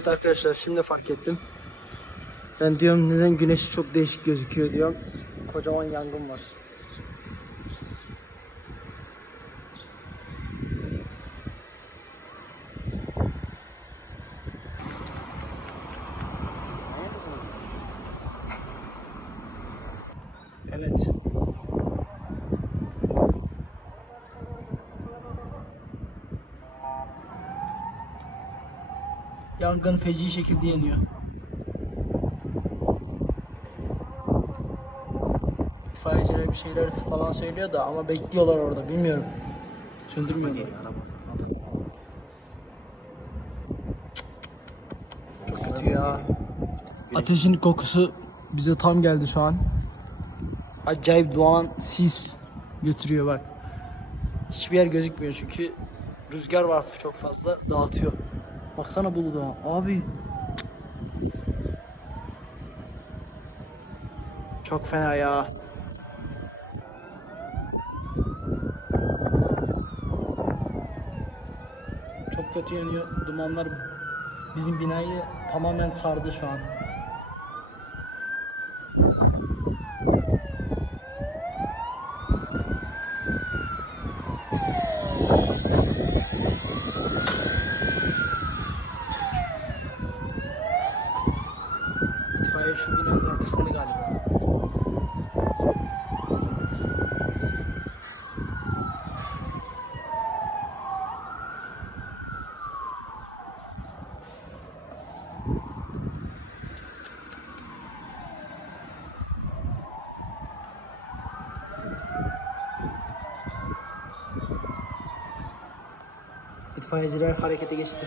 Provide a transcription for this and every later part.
Evet arkadaşlar şimdi fark ettim. Ben diyorum neden güneş çok değişik gözüküyor diyorum. Kocaman yangın var. Evet. Yangın feci şekilde yanıyor. İtfaiyeciler bir şeyler falan söylüyor da ama bekliyorlar orada bilmiyorum. Söndürmüyorlar. Çok kötü ya. Ateşin kokusu bize tam geldi şu an. Acayip doğan sis götürüyor bak. Hiçbir yer gözükmüyor çünkü rüzgar var çok fazla dağıtıyor. Baksana buluda abi. Çok fena ya. Çok kötü yanıyor. Dumanlar bizim binayı tamamen sardı şu an. İtfaiye şu binanın ortasında galiba. İtfaiyeciler harekete geçti.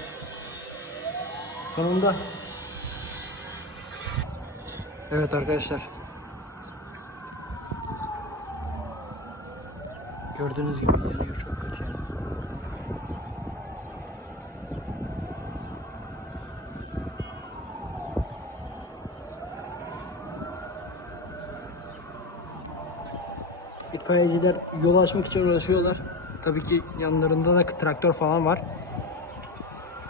Sonunda. Evet arkadaşlar. Gördüğünüz gibi yanıyor çok kötü yanıyor. İtfaiyeciler yolu açmak için uğraşıyorlar. Tabii ki yanlarında da traktör falan var.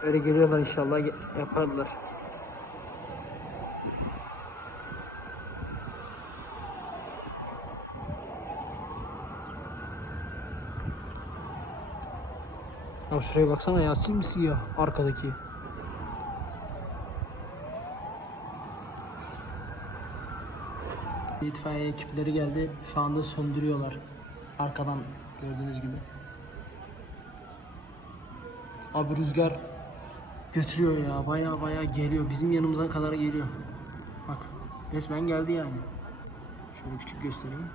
Öyle geliyorlar inşallah yaparlar. Ya şuraya baksana ya simsiyah arkadaki. İtfaiye ekipleri geldi. Şu anda söndürüyorlar. Arkadan gördüğünüz gibi. Abi rüzgar götürüyor ya. Baya baya geliyor. Bizim yanımıza kadar geliyor. Bak resmen geldi yani. Şöyle küçük göstereyim.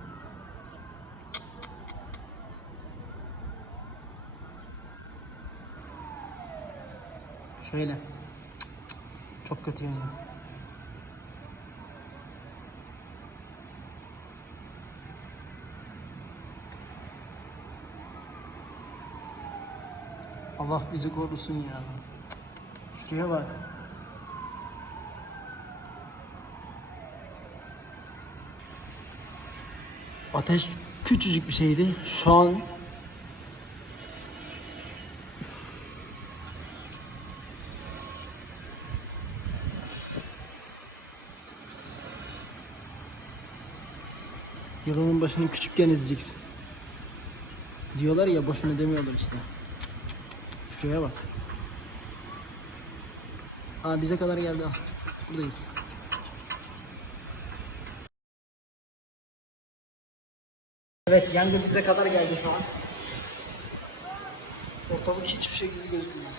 Şöyle. Çok kötü yanıyor. Allah bizi korusun ya. Şuraya bak. Ateş küçücük bir şeydi. Şu an Yılanın başını küçükken ezeceksin. Diyorlar ya boşuna demiyorlar işte. Şuraya bak. Aa bize kadar geldi. Al. Buradayız. Evet yangın bize kadar geldi şu an. Ortalık hiçbir şekilde gözükmüyor.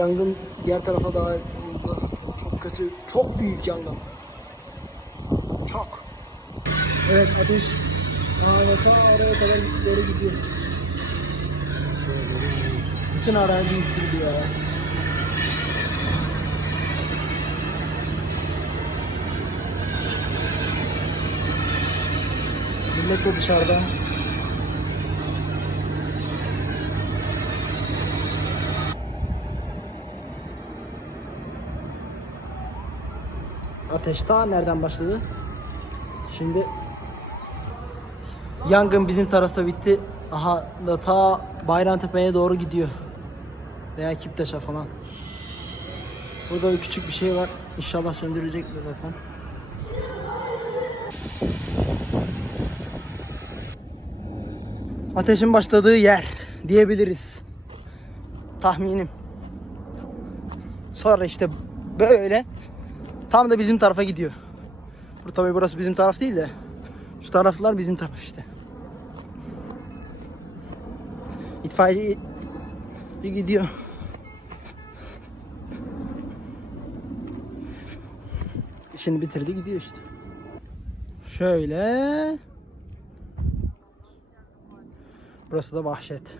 Yangın diğer tarafa daha çok kötü, çok büyük yangın. Çok. Evet ateş aa, ta oraya kadar doğru gidiyor. Bütün arazi bitirdi ya. Millet de dışarıda. Ateş ta nereden başladı? Şimdi Yangın bizim tarafta bitti. Aha da ta Bayramtepe'ye doğru gidiyor. Veya Kiptaş'a falan. Burada küçük bir şey var. İnşallah söndürecekler zaten. Ateşin başladığı yer diyebiliriz. Tahminim. Sonra işte böyle tam da bizim tarafa gidiyor. Bu tabii burası bizim taraf değil de şu taraflar bizim taraf işte. İtfaiye gidiyor. İşini bitirdi gidiyor işte. Şöyle. Burası da vahşet.